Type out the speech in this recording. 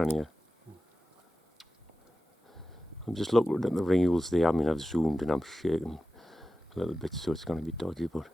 on here. I'm just looking at the ringles there. I mean, I've zoomed and I'm shaking a little bit, so it's going to be dodgy, but